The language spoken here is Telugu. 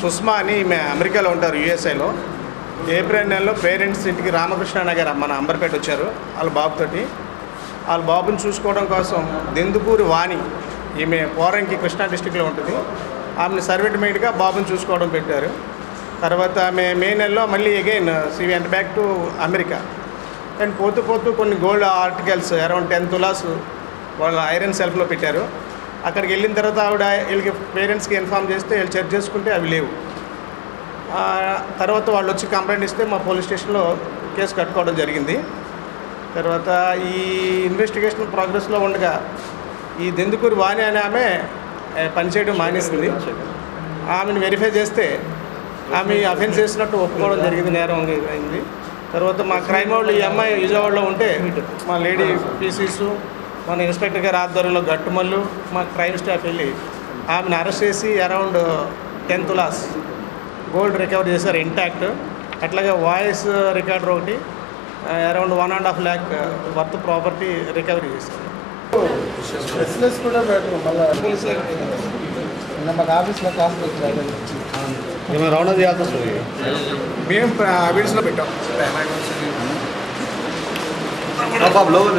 సుష్మా అని అమెరికాలో ఉంటారు, యూఎస్ఏలో. ఏప్రిల్ నెలలో పేరెంట్స్ ఇంటికి రామకృష్ణ నగర్ మన అంబర్పేట వచ్చారు వాళ్ళ బాబుతోటి. వాళ్ళ బాబుని చూసుకోవడం కోసం దెందుకూరి వాణి, ఈమె పోరంకి కృష్ణా డిస్టిక్లో ఉంటుంది, ఆమెను సర్వెంట్ మెయిడ్గా బాబుని చూసుకోవడం పెట్టారు. తర్వాత ఆమె మే నెలలో మళ్ళీ again she went back to America. And పోతూ పోతూ కొన్ని గోల్డ్ ఆర్టికల్స్ అరౌండ్ 10 తులాస్ వాళ్ళ ఐరన్ సెల్ఫ్లో పెట్టారు. అక్కడికి వెళ్ళిన తర్వాత ఆవిడ వీళ్ళకి పేరెంట్స్కి ఇన్ఫామ్ చేస్తే వీళ్ళు చెక్ చేసుకుంటే అవి లేవు. తర్వాత వాళ్ళు వచ్చి కంప్లైంట్ ఇస్తే మా పోలీస్ స్టేషన్లో కేసు కట్టుకోవడం జరిగింది. తర్వాత ఈ ఇన్వెస్టిగేషన్ ప్రోగ్రెస్లో ఉండగా ఈ దెందుకూరి వాణి అనే ఆమె పనిచేయడం మానేసింది. ఆమెను వెరిఫై చేస్తే ఆమె అఫెన్స్ చేసినట్టు ఒప్పుకోవడం జరిగింది, నేరం అయింది. తర్వాత మా క్రైమ్ వాళ్ళు ఈ అమ్మాయి విజయవాడలో ఉంటే మా లేడీ పీసీస్, మన ఇన్స్పెక్టర్ గారి ఆధ్వర్యంలో గట్టుమల్లు మా క్రైమ్ స్టాఫ్ వెళ్ళి ఆమెను అరెస్ట్ చేసి అరౌండ్ 10 తులాస్ గోల్డ్ రికవర్ చేశారు ఇంటాక్ట్. అట్లాగే వాయిస్ రికార్డర్ ఒకటి around 1.5 lakh worth property recovery చేశారు. కూడా మాకు ఆఫీస్లో కాస్ట్ మేము రౌండ్ చేయాల్సి వస్తుంది. మేము వీడియోస్లో పెట్టాం. బాబు లోపల